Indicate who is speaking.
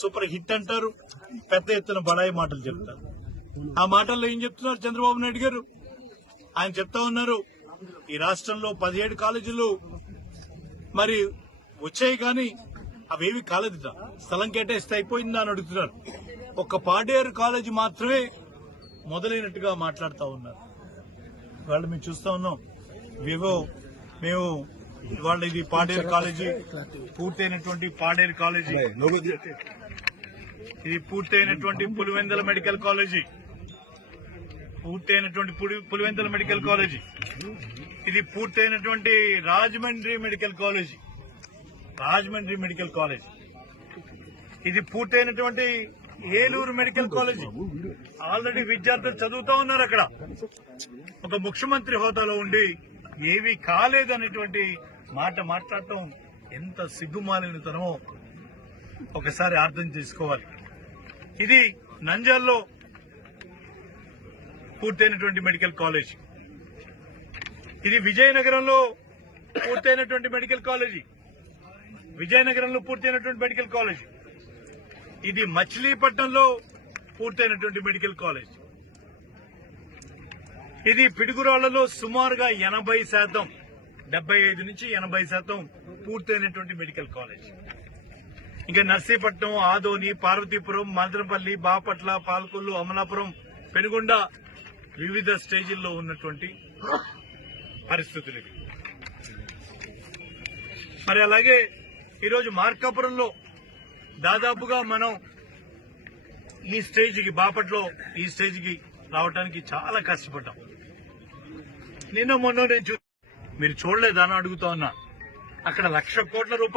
Speaker 1: Super hit అంటారు. పెద్ద ఎత్తున బడాయి మాటలు చెప్తారు. ఆ మాటల్లో ఏం చెప్తున్నారు చంద్రబాబు నాయుడు గారు? ఆయన చెప్తా ఉన్నారు ఈ రాష్ట్రంలో పదిహేడు కాలేజీలు మరి వచ్చాయి కానీ అవేవి కాలేదుట స్థలం కేటాయిస్తే అయిపోయిందా అని అడుగుతున్నారు. ఒక్క పాడేరు కాలేజీ మాత్రమే మొదలైనట్టుగా మాట్లాడుతూ ఉన్నారు. ఇవాళ మేము చూస్తా ఉన్నాం. వివో మేము ఇవాళ ఇది పాడేరు కాలేజీ పూర్తయినటువంటి పాడేరు కాలేజీ. ఇది పూర్తయినటువంటి పులివెందల మెడికల్ కాలేజీ. పూర్తయినటువంటి పులి- మెడికల్ కాలేజీ. ఇది పూర్తయినటువంటి Rajahmundry medical college. Rajahmundry medical college. ఇది పూర్తయినటువంటి ఏలూరు మెడికల్ కాలేజీ. ఆల్రెడీ విద్యార్థులు చదువుతా ఉన్నారు అక్కడ. ఒక ముఖ్యమంత్రి హోదాలో ఉండి ఏవి కాలేదనేటువంటి మాట మాట్లాడటం ఎంత సిగ్గుమాలినతనమో ఒకసారి అర్థం చేసుకోవాలి. ఇది నంజాల్లో పూర్తయినటువంటి మెడికల్ కాలేజ్. ఇది విజయనగరంలో పూర్తయినటువంటి మెడికల్ కాలేజీ. విజయనగరంలో పూర్తయినటువంటి మెడికల్ కాలేజ్. ఇది మచిలీపట్నంలో పూర్తయినటువంటి మెడికల్ కాలేజ్. ఇది పిడుగురాళ్ళలో సుమారుగా ఎనభై శాతం డెబ్బై ఐదు నుంచి ఎనభై శాతం పూర్తయినటువంటి మెడికల్ కాలేజ్. ఇంకా నర్సీపట్నం ఆదోని పార్వతీపురం మంత్రపల్లి బాపట్ల పాల్కొల్లు అమలాపురం పెనుగొండ వివిధ స్టేజీల్లో ఉన్నటువంటి పరిస్థితులు ఇవి. మరి అలాగే ఈరోజు మార్కాపురంలో దాదాపుగా మనం ఈ స్టేజ్కి బాపట్లో ఈ స్టేజ్కి రావడానికి చాలా కష్టపడ్డాం. నిన్న మొన్న నేను మీరు చూడలేదని అడుగుతా ఉన్నా. అక్కడ లక్ష కోట్ల రూపాయలు